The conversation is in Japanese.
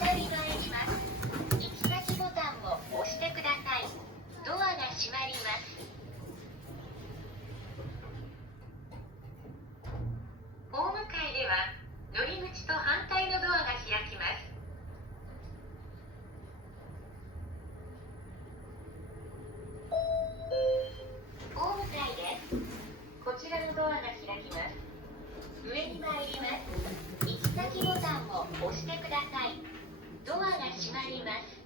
下に参ります。行き先ボタンを押してください。ドアが閉まります。ホーム階では乗り口と反対のドアが開きます。ホーム階です。こちらのドアが開きます。上に参ります。行き先ボタンを押してください。ドアが閉まります。